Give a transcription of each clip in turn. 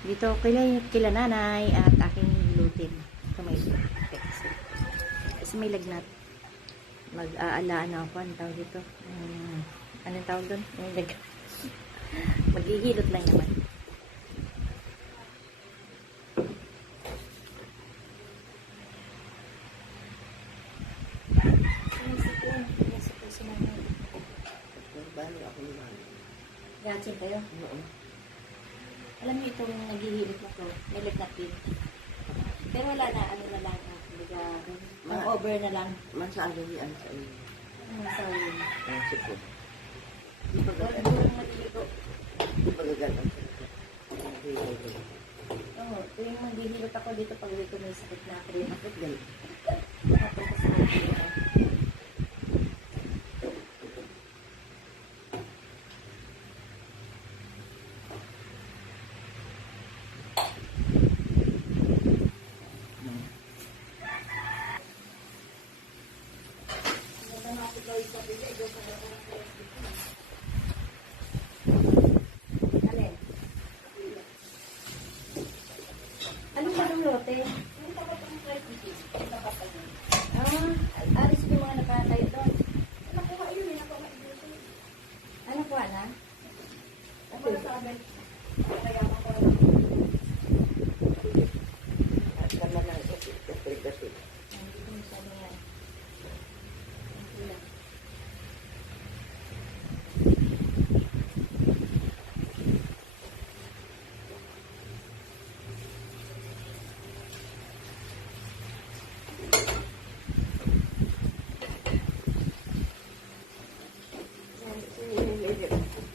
Dito kila nanay at aking lutin. Ito may kasi may lagnat. Mag-aalaan ako. Anong tawag dito? Anong tawag doon? May lagnat. Maghihilot lang naman. Yatsin kayo? Oo. Alam niyo itong naghihilot na to, may lagnat din. Pero wala na, ano na lang, over na lang. Mansagalian sa iyo. Sa ulo. Ang sipon. Wala doon maghihilot. Di ba gagatan sa iyo? Oo, tuwing maghihilot ako dito pag dito may sakit na ako rin. Bakit ganun? Tapos sa ulo. Anong bagong lote? Alis ko yung mga nakakayo doon. Nakuha yun, nakuha yun. Ano kuha na? Ako na sa amin. Kaya ako na. At naman ang kasi. Hindi ko masyado yan.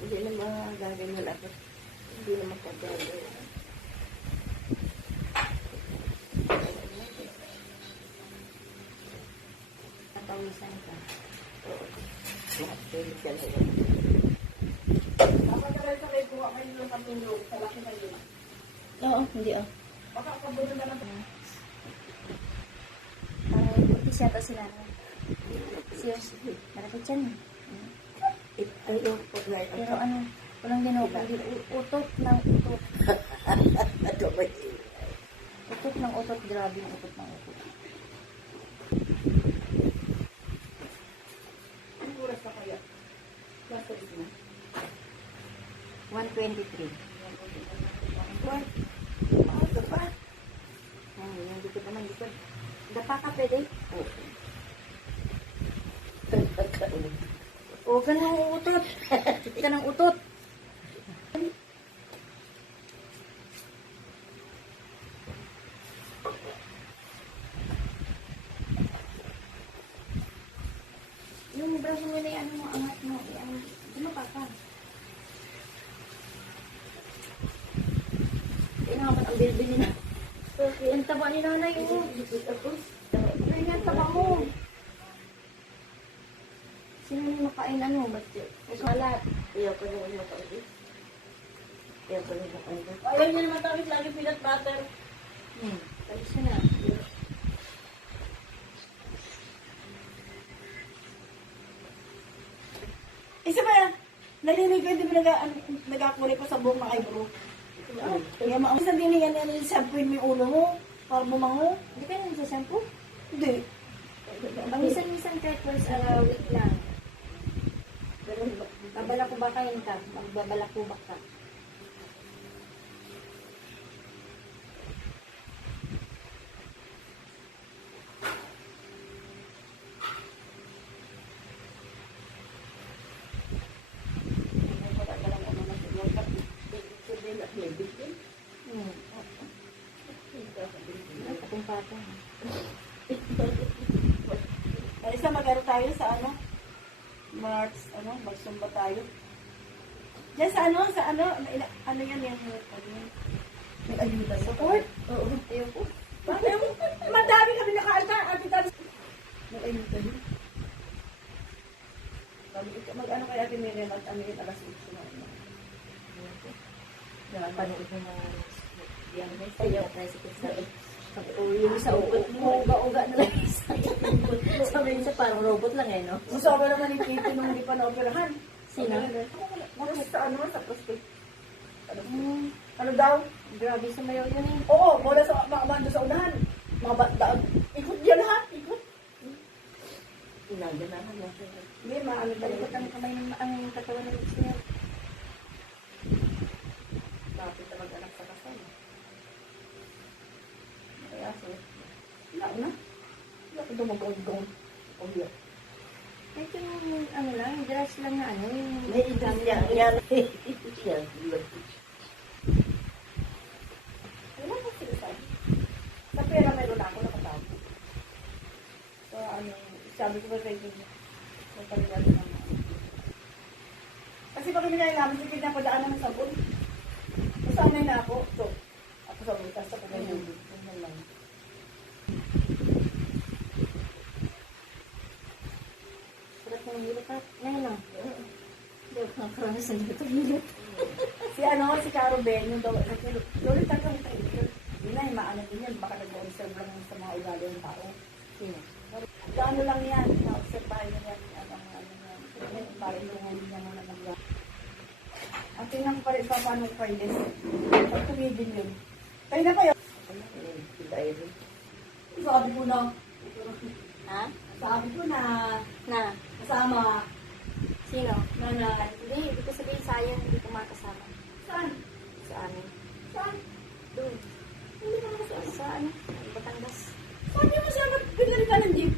Hindi naman gagawin ako. Hindi naman kagagawin. Patawisan ka. Lahat tuloy ka na yun. Kapag sa kayo kuha kayo ng pamilog, sa laki na yun. Oo, hindi oh. Baka kabuno na lang. Parang putis yata sila. Seriously, malapit yan. Ayaw po na yun. Pero ano, walang dinuga. Utot ng utot. Ito ba yun? Utot ng utot. Grabe yung utot ng utot. Anong oras na kaya? Last week na. 123. What? Ano ba? Yung dikit naman, dikit. Dapa ka pwede? Oo. O, ganun ang utot. Dikit ka ng utot. Yung braso mo na yan, mo, angat mo. Hindi mo pa. Tingnan naman ang bilbil na. Ang taba ni nanay, oh. Ganyan taba mo. Sino yung makain ano? Basta, malat. Ayaw ko naman makain. Ayaw ko naman makain. Ayaw niya naman tawid lagi peanut butter. Talis na. Isa ba yan? Narinig ko hindi mo nag-akulay pa sa buhok ng eyebrow. Kaya maunsan din yan yan yung shampooin mo yung ulo mo. Para bumango. Hindi ka nang shampoo? Hindi. Minsan-minsan kahit once a week lang. Babalakubakain ka. Magbabalakubak ka. Patong-patong. Marisa, mag-aro tayo sa ano? March, magsumba tayo. Diyan sa ano yan yung may ayuda. Support? Oo. Ayaw ko. Bakit? Madami kami naka-alta. Ate Tabs. May ayuda yun. Mag-ano kaya Ate Miriam at ano yun, alas 8 na. Panood mo na yan. Ayaw. Tricycle sa yung sa ugot mo. Uga-uga na lang. Sabi niya parang robot lang eh, no? Gusto ko naman yung tito nung hindi pa na-operahan. Sino? Sa prostate. Ano daw? Grabe sumayaw yun eh. Oo, mula sa mga banda sa unahan. Mga banda, ikot yan ha, ikot. Inaganahan na siya. Hindi, maano Talikot talaga. ang kamay ng ang katawan ng Ismael. Lapit na mag-anak sa kasal. Kaya so, Wala na. Wala ko dumagong-gong. Umiyak. Kahit yung ano lang, yung dress lang na ano, yung... may interest yan. Yan. Yan. Wala ko sinasabi. Sa pera meron ako nakatago. So, ano, sabi ko ba kayo, may paliwan naman. Kasi pag minay namin, hindi pinapadaanan ng sabon. Masanay na ako. So, ako sa butas, sa pagkain. Ganyan lang. Sarap ng hilot ha. Ngayon lang. Hindi ako nakakarasan dito hilot. Si ano, si Caro Ben, yung daw, ulit tagang tayo. Yun na, maano din yan, baka nag-observe lang sa mga ugali ng tao. Sino? Gaano lang yan, na-observe tayo na yan, parang yung niya muna nag ang tingnan ko pa rin pa paano ko pwede. Pag tumigil yun. Kayo na kayo. Sabi ko na, Ha? sabi ko na, Na? kasama, Sino? nanay. Hindi, ibig ko sabihin sayang hindi ko makasama. Saan? Sa amin. Saan? Doon. Hindi ka nakasama. Sa ano? Batangas. Saan yung masama? Pinali ka ng jeep.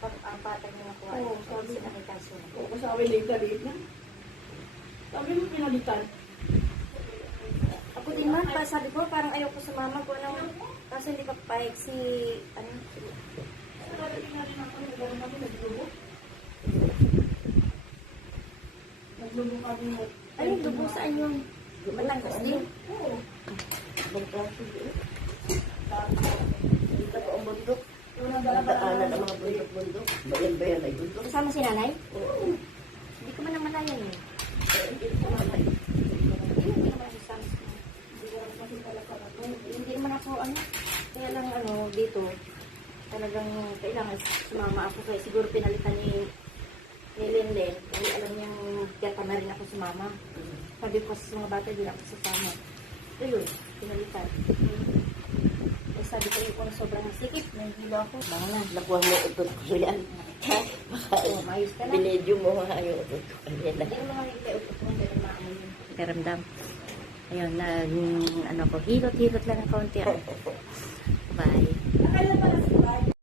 Pag-apatag mo nakuha. Oo, sabi Kasi nakikaso na. Oo, kasama yung liit na. Sabi mo pinalitan. Ako din man, sabi ko parang ayaw ko sumama ko ano. Kaso hindi pa papayag si, ano, Naglubo ka din. ano yung dugo saan yung Batangas din? Oo. Dito ko ang bundok. Yung nagdala ka Daanan ang mga bundok-bundok. Bayan-bayan ay bundok. Kasama si nanay? Oo. Hindi ko man namalayan eh. Hindi ko naman. Hindi naman ako kasama si hindi naman ako ano. Kaya lang ano, dito, talagang kailangan sumama ako. Kaya siguro pinalitan ni Lenlen. Kasi alam niyang kaya na rin ako sumama. Sabi ko kasi sa mga bata, hindi ako sasama. Ayun, pinalitan. Eh, sabi ko yung kung sobrang sikip, nahihilo ako. Baka na. Nakuha mo utot ko yan. Oo, mayos ka na. Binedyo mo ha yung utot ko. Hindi mo naman ipautot mo, hindi naman maamoy yun. Karamdam. Ayun, ano ko, hilot-hilot lang ng kaunti. Bye. Akala pala si Bay.